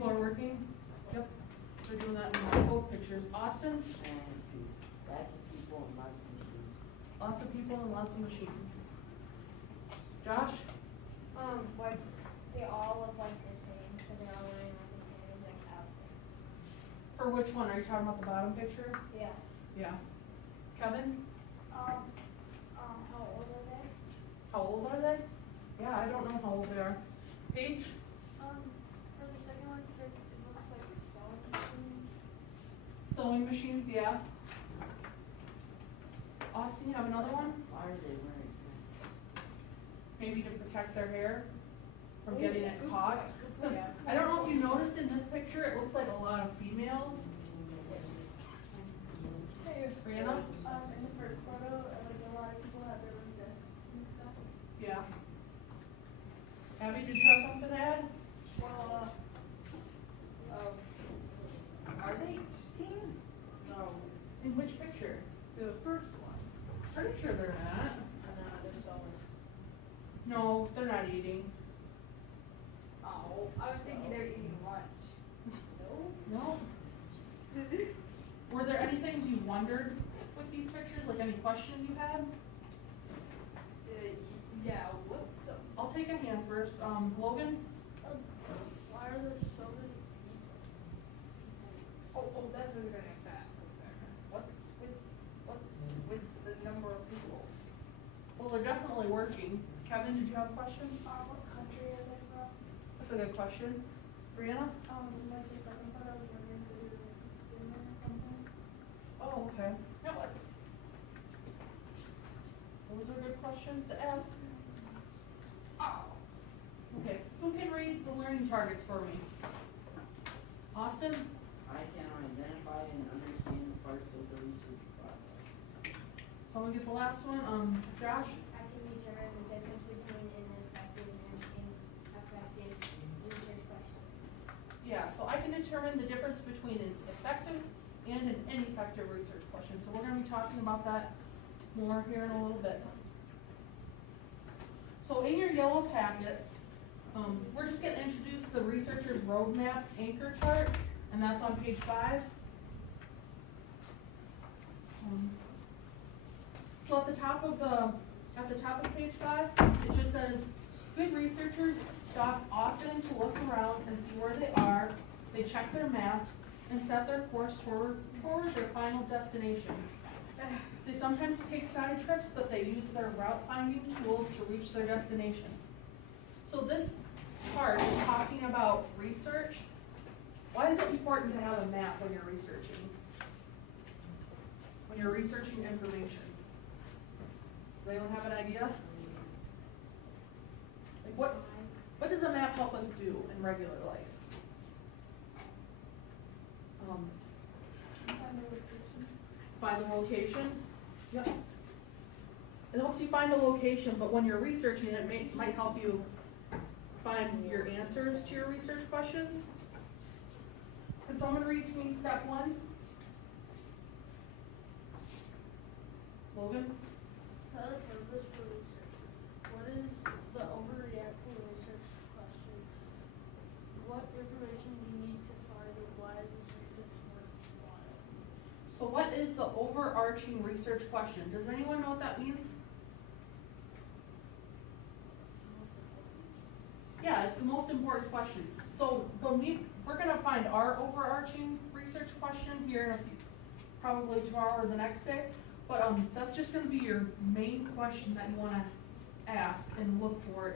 people are working? Yep. They're doing that in both pictures. Austin? Lots of people and lots of machines. Lots of people and lots of machines. Josh? Like, they all look like the same, so they're all wearing like the same exact outfit. For which one? Are you talking about the bottom picture? Yeah. Yeah. Kevin? How old are they? How old are they? Yeah, I don't know how old they are. Paige? For the second one, it looks like sewing machines. Sewing machines, yeah. Austin, you have another one? Why are they wearing that? Maybe to protect their hair from getting it caught. 'Cause I don't know if you noticed in this picture, it looks like a lot of females. Brianna? In the first photo, like a lot of people have their own desks and stuff. Yeah. Abby, did you have something to add? Well, are they eating? No. In which picture? The first one. Pretty sure they're not. They're sewing. No, they're not eating. Oh, I was thinking they're eating lunch. No? No. Were there any things you wondered with these pictures? Like any questions you had? Yeah, what's the... I'll take a hand first. Logan? Why are there so many people? Oh, that's what we're gonna ask that. What's with the number of people? Well, they're definitely working. Kevin, did you have a question? What country are they from? That's a good question. Brianna? Like the second photo, I was wondering if they were like Finland or something. Oh, okay. No, those are good questions to ask. Oh. Okay, who can read the learning targets for me? Austin? I can identify and understand the parts of the research process. Someone get the last one. Josh? I can determine the difference between an effective and ineffective research question. Yeah, so I can determine the difference between an effective and an ineffective research question. So we're going to be talking about that more here in a little bit. So in your yellow packets, we're just going to introduce the researcher's roadmap anchor chart, and that's on page 5. So at the top of page 5, it just says, good researchers stop often to look around and see where they are. They check their maps and set their course toward their final destination. They sometimes take side trips, but they use their route finding tools to reach their destinations. So this part is talking about research. Why is it important to have a map when you're researching? When you're researching information? Does anyone have an idea? Like what does a map help us do in regular life? Find a location. Yep. It helps you find a location, but when you're researching, it might help you find your answers to your research questions. Can someone read to me step 1? Logan? Set a purpose for research. What is the overreacting research question? What information do you need to find, and why is this research worthwhile? So what is the overarching research question? Does anyone know what that means? Yeah, it's the most important question. So when we're going to find our overarching research question here in a few, probably tomorrow or the next day, but that's just going to be your main question that you want to ask and look for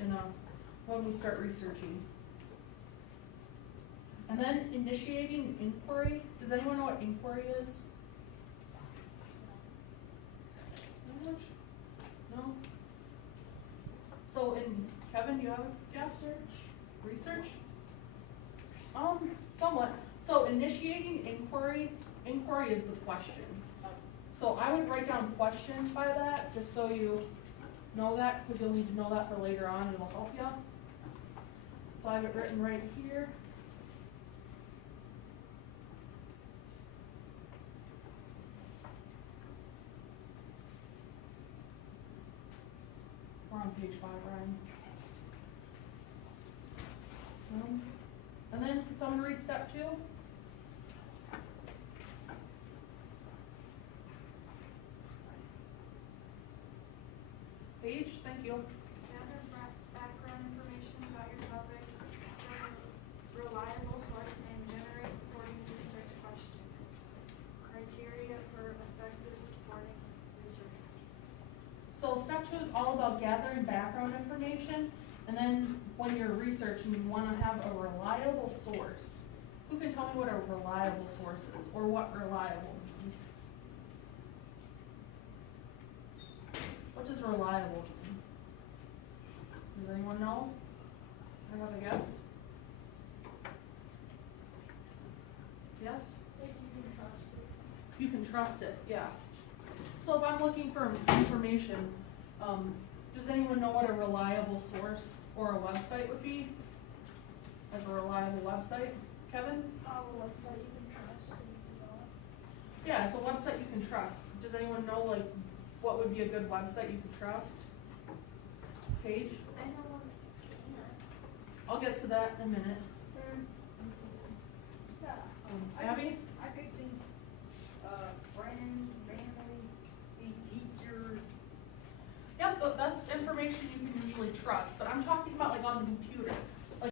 when we start researching. And then initiating inquiry. Does anyone know what inquiry is? No? So Kevin, do you have a guess? Research? Somewhat. So initiating inquiry is the question. So I would write down questions by that, just so you know that, because you'll need to know that for later on, and it'll help you. So I have it written right here. We're on page 5, Ryan. And then, can someone read step 2? Paige, thank you. Gather background information about your topic from a reliable source and generate supporting research questions. Criteria for effective supporting research questions. So step 2 is all about gathering background information, and then when you're researching, you wanna have a reliable source. Who can tell me what a reliable source is, or what reliable means? What does reliable mean? Does anyone know? I have a guess? Yes? If you can trust it. You can trust it, yeah. So if I'm looking for information, does anyone know what a reliable source or a website would be? Like a reliable website? Kevin? A website you can trust and develop. Yeah, it's a website you can trust. Does anyone know like what would be a good website you could trust? Paige? I know one that you can. I'll get to that in a minute. Yeah. Abby? I could think, friends, family, the teachers. Yep, but that's information you can usually trust, but I'm talking about like on the computer.